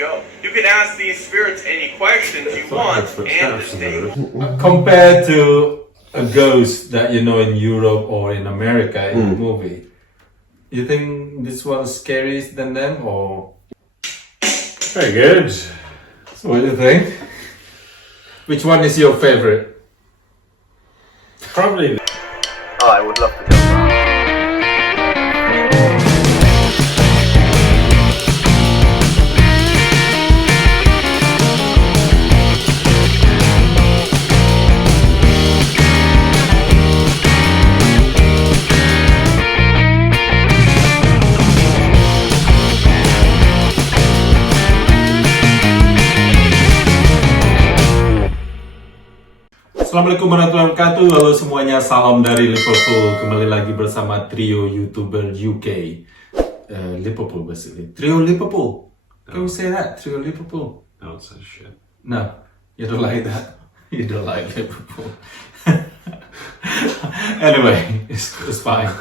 go. You can ask these spirits any questions you want and stay. Compared to a ghost that you know in Europe or in America in a movie, you think this one's scarier than them or? Very good. So what do you think? Which one is your favorite? Probably. Oh, I would love to go. Assalamualaikum warahmatullahi wabarakatuh. Halo semuanya, salam dari Liverpool. Kembali lagi bersama trio YouTuber UK. Liverpool basically. Trio Liverpool. Can we say that? Trio Liverpool. No, it's a shit. No, you don't like that. You don't like Liverpool. Anyway, it's fine.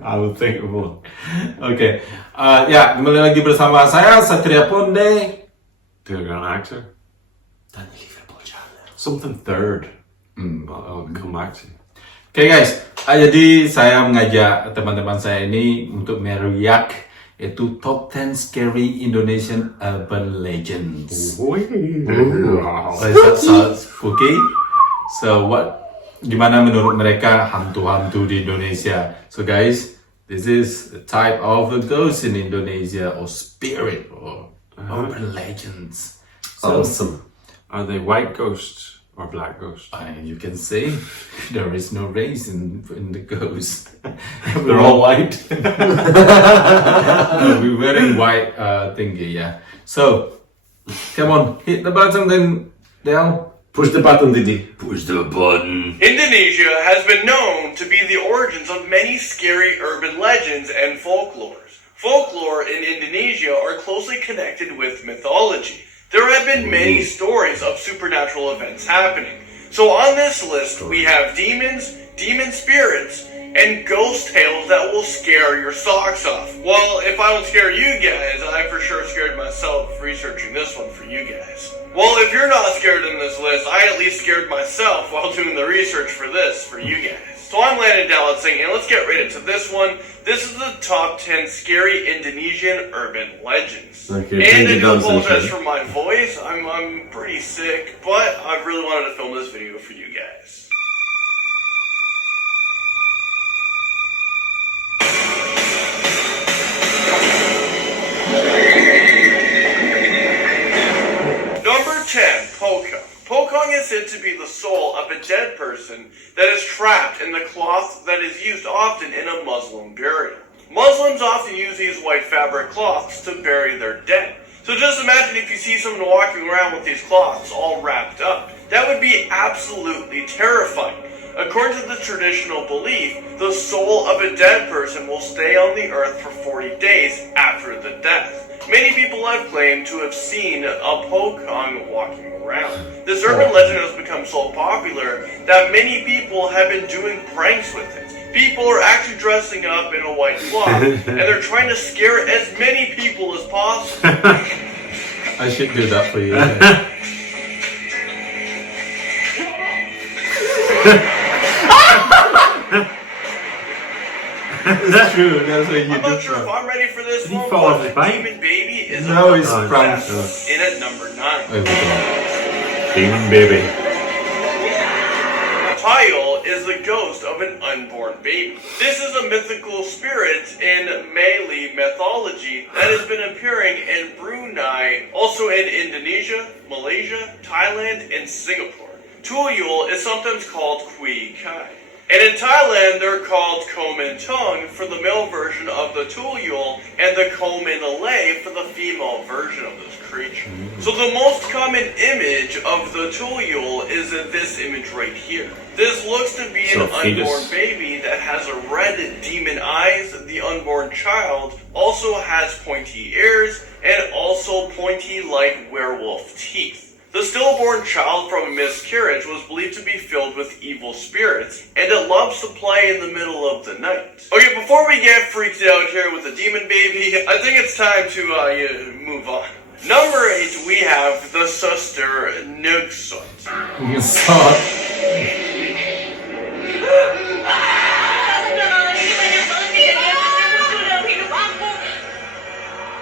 I would think of one. Okay. Ya, kembali lagi bersama saya Satria Ponde. They're an actor. Dan Liverpool Channel. Something third. I'll come back to you. Oke guys, jadi saya mengajak teman-teman saya ini untuk mereact yaitu Top 10 Scary Indonesian Urban Legends. So spooky. So gimana menurut mereka hantu-hantu di Indonesia? So guys, this is the type of a ghost in Indonesia or spirit or urban legends. So, Awesome. Are they white ghosts or black ghosts? you can say there is no race in the ghost. They're all white. We're wearing white thingy, yeah. So, come on, hit the button then, Del. Push the button, Didi. Push the button. Indonesia has been known to be the origins of many scary urban legends and folklores. Folklore in Indonesia are closely connected with mythology. There have been many stories of supernatural events happening. So on this list, we have demons, demon spirits, and ghost tales that will scare your socks off. Well, if I don't scare you guys, I for sure scared myself researching this one for you guys. Well, if you're not scared in this list, I at least scared myself while doing the research for this for you guys. So I'm Landon Dallatzing, and let's get right into this one. This is the top 10 scary Indonesian urban legends. Okay, and I do down apologize section. for my voice. I'm pretty sick, but I really wanted to film this video for you guys. Number 10, Pokong. Pokong is said to be the soul of a dead person that is trapped in the cloth that is used often in a Muslim burial. Muslims often use these white fabric cloths to bury their dead. So just imagine if you see someone walking around with these cloths all wrapped up. That would be absolutely terrifying. According to the traditional belief, the soul of a dead person will stay on the earth for 40 days after the death. Many people have claimed to have seen a Pokong walking around. This urban legend has become so popular that many people have been doing pranks with it. People are actually dressing up in a white cloth and they're trying to scare as many people as possible. I should do that for you. That's true, that's what you I'm do. not sure if I'm ready for this Did he one, fall off but his bike? Demon Baby is No, a it's number from- yes, in at number 9. Demon baby. Tile is the ghost of an unborn baby. This is a mythical spirit in Malay mythology that has been appearing in Brunei, also in Indonesia, Malaysia, Thailand, and Singapore. Tuyul is sometimes called Kui Kai. And in Thailand, they're called Komintong for the male version of the Tuyul and the Kominalay for the female version of this creature. So the most common image of the Tuyul is this image right here. This looks to be an So fetus. unborn baby that has a red demon eyes. The unborn child also has pointy ears and also pointy like werewolf teeth. The stillborn child from a miscarriage was believed to be filled with evil spirits, and it loves to play in the middle of the night. Okay, before we get freaked out here with the demon baby, I think it's time to move on. Number 8, we have the Sister Nugsut.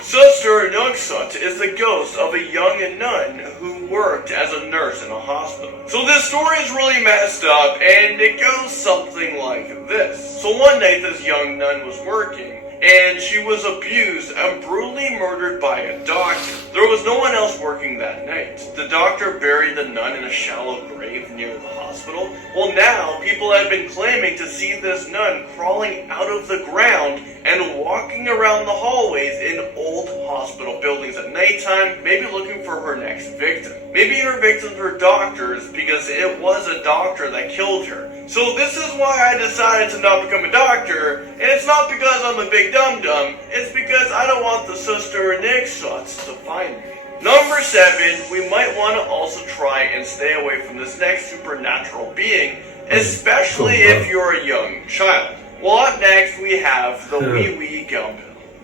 So, Sister Nugsut is the ghost of a young nun who worked as a nurse in a hospital. So this story is really messed up, and it goes something like this. So one night this young nun was working, and she was abused and brutally murdered by a doctor. There was no one else working that night. The doctor buried the nun in a shallow grave near the hospital. Well, now people have been claiming to see this nun crawling out of the ground and walking around the hallways in old hospital buildings at nighttime, maybe looking for her next victim. Maybe her victims were doctors because it was a doctor that killed her. So this is why I decided to not become a doctor, and it's not because I'm a big dum-dum, it's because I don't want the Sister Nugsut to find me. Number 7, we might want to also try and stay away from this next supernatural being, especially if you're a young child. Well, up next we have the Wee Wee Gumbo.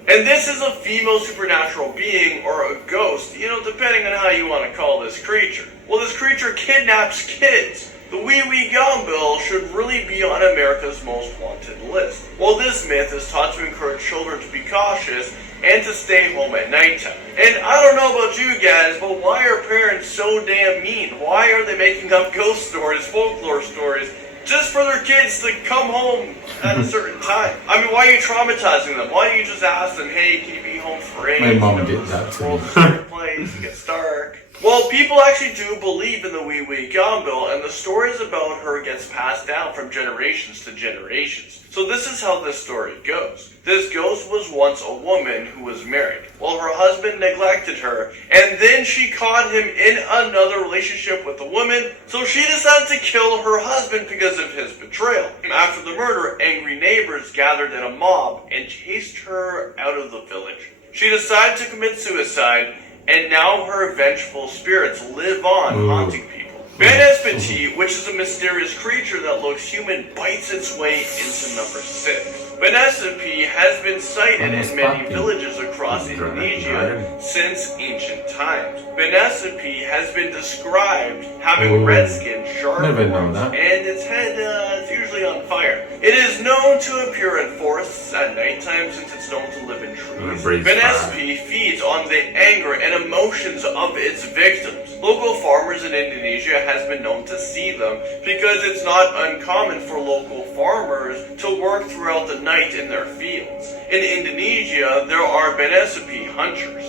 And this is a female supernatural being, or a ghost, depending on how you want to call this creature. Well, this creature kidnaps kids. The Wee Wee Gumbo should really be on America's most wanted list. Well, this myth is taught to encourage children to be cautious and to stay home at nighttime. And I don't know about you guys, but why are parents so damn mean? Why are they making up ghost stories, folklore stories, just for their kids to come home at a certain time? I mean, why are you traumatizing them? Why don't you just ask them, hey, can you be home for 8? my mom did that to me. A certain place, it gets dark. Well, people actually do believe in the Wee Wee Gumbo, and the stories about her gets passed down from generations to generations. So this is how this story goes. This ghost was once a woman who was married. Well, her husband neglected her, and then she caught him in another relationship with a woman, so she decided to kill her husband because of his betrayal. After the murder, angry neighbors gathered in a mob and chased her out of the village. She decided to commit suicide, and now her vengeful spirits live on, haunting people. Benespiti, which is a mysterious creature that looks human, bites its way into number 6. Benespiti has been sighted in many villages across Indonesia since ancient times. Benespiti has been described having red skin, sharp horns, and its head is usually on fire. It is known to appear in forests at nighttime since it's known to live in trees. Benespiti feeds on the anger and emotions of its victims. Local farmers in Indonesia has been known to see them because it's not uncommon for local farmers to work throughout the night in their fields. In Indonesia, there are Benespiti hunters.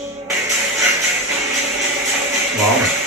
Wow.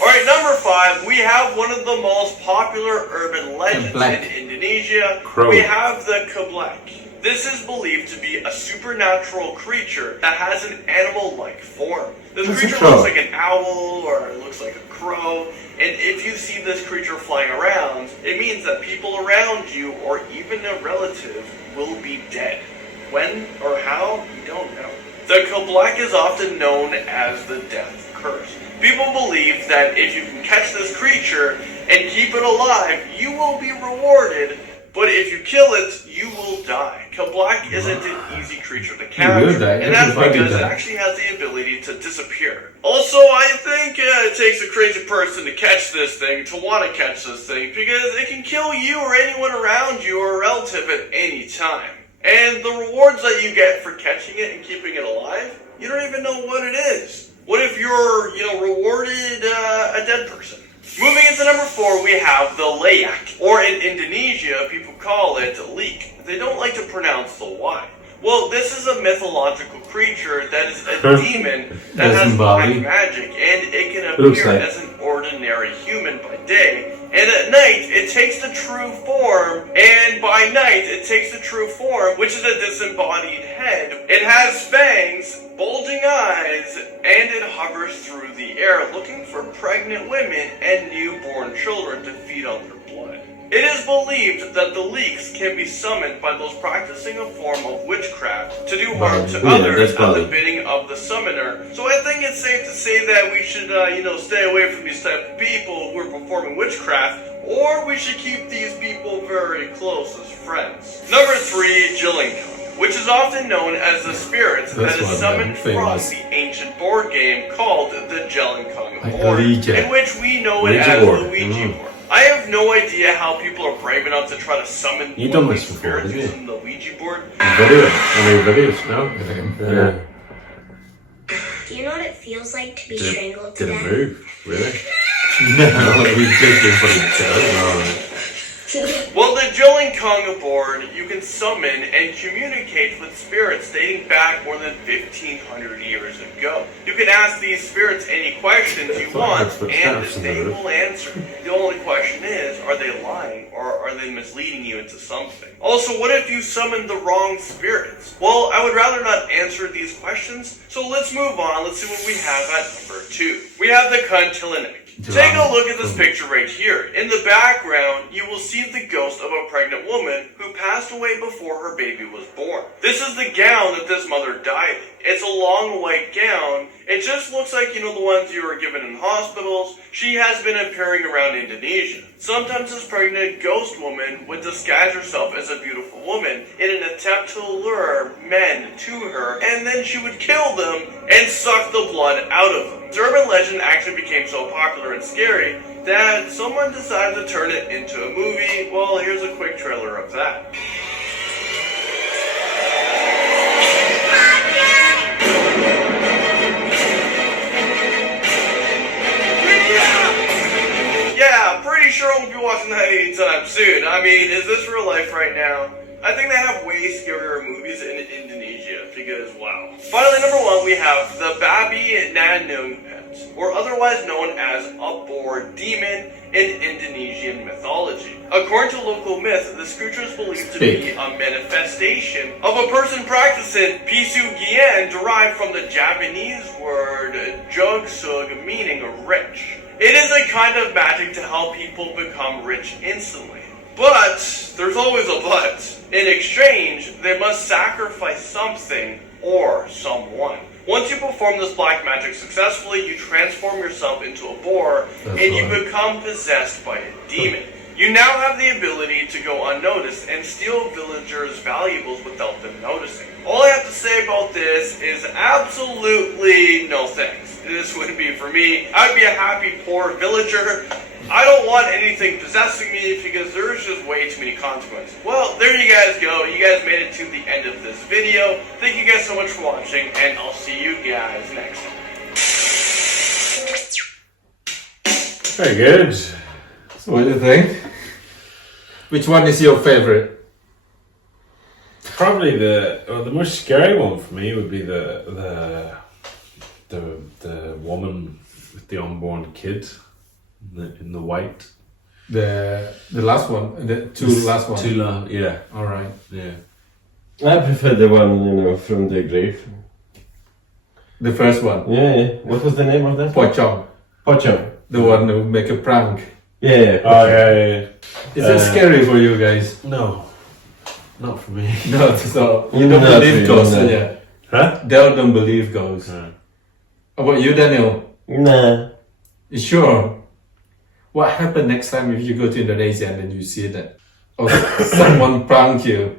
Alright, number 5, we have one of the most popular urban legends in Indonesia. We have the Keblek. This is believed to be a supernatural creature that has an animal-like form. This creature looks like an owl, or it looks like a crow, and if you see this creature flying around, it means that people around you, or even a relative, will be dead. When or how, we don't know. The Keblek is often known as the death curse. People believe that if you can catch this creature and keep it alive, you will be rewarded, but if you kill it, you will die. Keblek isn't an easy creature to capture, and that's because it actually has the ability to disappear. Also, I think it takes a crazy person to catch this thing, to want to catch this thing, because it can kill you or anyone around you or a relative at any time. And the rewards that you get for catching it and keeping it alive, you don't even know what it is. What if you're, rewarded a dead person? Moving into number 4, we have the Layak, or in Indonesia, people call it leek. They don't like to pronounce the Y. Well, this is a mythological creature that is a demon that has black magic, and it can appear as an ordinary human by day, and at night it takes the true form, and by night it takes the true form, which is a disembodied head. It has fangs, bulging eyes, and it hovers through the air looking for pregnant women and newborn children to feed on their blood. It is believed that the leeks can be summoned by those practicing a form of witchcraft to do harm to others at the bidding of the summoner. So I think it's safe to say that we should, stay away from these type of people who are performing witchcraft, or we should keep these people very closest friends. Number 3, Jillinkung, which is often known as the spirits that is summoned from the ancient board game called the Jillinkung board, in which we know it as the Ouija board. I have no idea how people are brave enough to try to summon these spirits using the Ouija board. Videos, no? Do you know what it feels like to be strangled to Did it death? move? Really? No, we just did for each Well, the Jillinkung board, you can summon and communicate with spirits dating back more than 1,500 years ago. You can ask these spirits any questions you want, and they will answer. The only question is, are they lying, or are they misleading you into something? Also, what if you summon the wrong spirits? Well, I would rather not answer these questions, so let's move on. Let's see what we have at number 2. We have the Kuntilanek. Take a look at this picture right here. In the background, you will see the ghost of a pregnant woman who passed away before her baby was born. This is the gown that this mother died in. It's a long white gown. It just looks like, the ones you were given in hospitals. She has been appearing around Indonesia. Sometimes this pregnant ghost woman would disguise herself as a beautiful woman in an attempt to lure men to her, and then she would kill them and suck the blood out of them. This urban legend actually became so popular and scary that someone decided to turn it into a movie. Well, here's a quick trailer of that. Yeah, pretty sure I won't be watching that anytime soon. I mean, is this real life right now? I think they have way scarier movies in Indonesia because, wow. Finally, number 1, we have the Babi Nanung Pet, or otherwise known as a boar demon in Indonesian mythology. According to local myth, this creature is believed to be a manifestation of a person practicing Pisugian, derived from the Japanese word jogsug, meaning rich. It is a kind of magic to help people become rich instantly. But there's always a but. In exchange, they must sacrifice something or someone. Once you perform this black magic successfully, you transform yourself into a boar you become possessed by a demon. You now have the ability to go unnoticed and steal villagers' valuables without them noticing. All I have to say about this is absolutely no thanks. This wouldn't be for me. I'd be a happy poor villager. I don't want anything possessing me because there's just way too many consequences. Well, there you guys go. You guys made it to the end of this video. Thank you guys so much for watching, and I'll see you guys next time. Very good. So what do you think? Which one is your favorite? Probably the most scary one for me would be the woman with the unborn kid in the white. The last one, the last one. Yeah. All right. Yeah. I prefer the one, from the grave. The first one. Yeah. What was the name of that? Pocong. Pocong. The one who make a prank. Yeah. Oh, yeah. Is it scary for you guys? No. Not for me. No, so you don't Not believe really, ghosts, no. yeah. Huh? They don't believe ghosts. No. How about you, Daniel? Nah. You sure? What happened next time if you go to Indonesia and then you see that? Or someone prank you?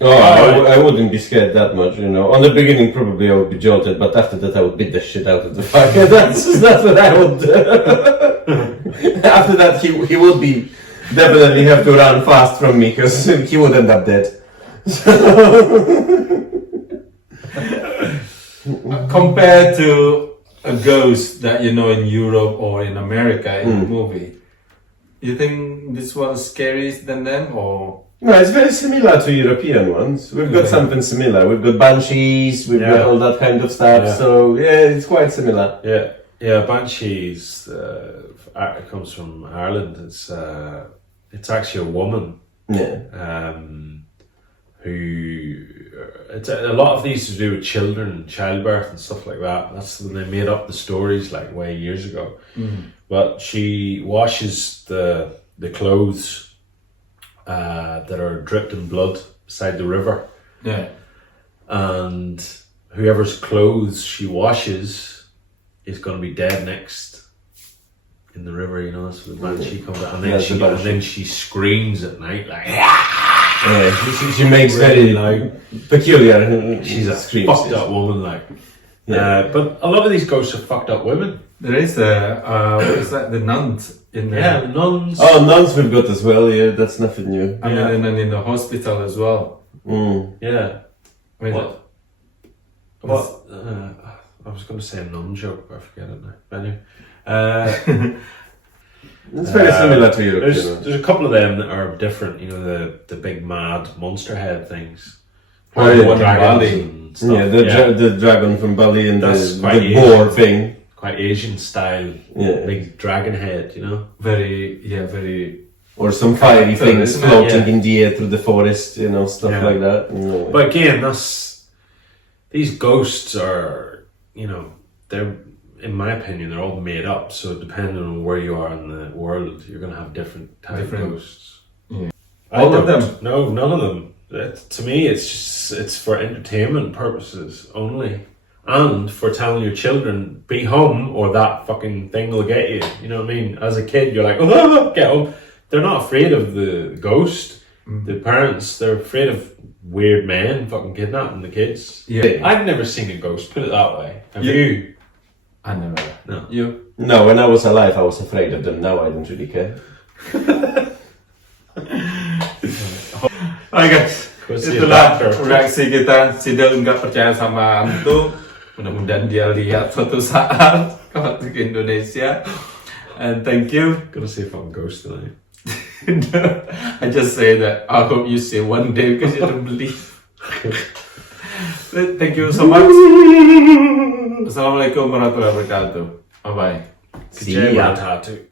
Oh, I wouldn't be scared that much, On the beginning, probably I would be jolted, but after that, I would beat the shit out of the fucker. That's what I would do. After that, he would be definitely have to run fast from me because he would end up dead. Compared to a ghost that you know in Europe or in America in a movie, you think this one's scarier than them, or? No, it's very similar to European ones. We've got something similar. We've got banshees, we've got all that kind of stuff. Yeah. So it's quite similar. Yeah. Banshees it comes from Ireland. It's actually a woman. Yeah. Who it's a lot of these to do with children and childbirth and stuff like that. That's when they made up the stories like way years ago. But she washes the clothes that are dripped in blood beside the river. Yeah. And whoever's clothes she washes is going to be dead next. in the river, you know, so the banshee comes out, and then, Yeah, the banshee. she screams at night, like, Yeah, she makes Really very loud. peculiar she's a screams. fucked yes. up woman, like. Yeah. But a lot of these ghosts are fucked up women. There is what is that? The nuns in the Yeah, nuns. Oh, nuns we've got as well. Yeah, that's nothing new. I mean, and in the hospital as well. Mm. Yeah. I mean, What? I was going to say a nun joke, but I forget it now. But anyway. It's very similar to Europe. There's, You know. there's a couple of them that are different, you know, the big mad monster head things. Oh, yeah, one in Dragons Bali. and stuff. Yeah, the dragon from Bali and That's the quite boar Asian. thing. Quite Asian style, Yeah. big dragon head, you know. very. Or some fiery Character, things isn't it? floating Yeah. in the air through the forest, you know, stuff Yeah. like that. You know. But again, these ghosts are, you know, they're, in my opinion, they're all made up. So depending on where you are in the world, you're going to have different type of ghosts. Yeah. I All of don't- them? No, none of them. To me, it's for entertainment purposes only. And for telling your children, be home or that fucking thing will get you. You know what I mean? As a kid, you're like, oh, get home. They're not afraid of the ghost. The parents, they're afraid of weird men fucking kidnapping the kids. Yeah. I've never seen a ghost, put it that way. Have Yeah. you? I never. No. You? No, when I was alive, I was afraid of them. Now I don't really care. Oke guys, Kursi itulah bakar. reaksi kita. Si Del nggak percaya sama hantu. Mudah-mudahan dia lihat suatu saat kalau ke Indonesia. And thank you. Gonna see if I'm ghost tonight. I just say that I hope you see one day because you don't believe. Thank you so much. Assalamualaikum warahmatullahi wabarakatuh. Bye bye. See ya. Tattoo.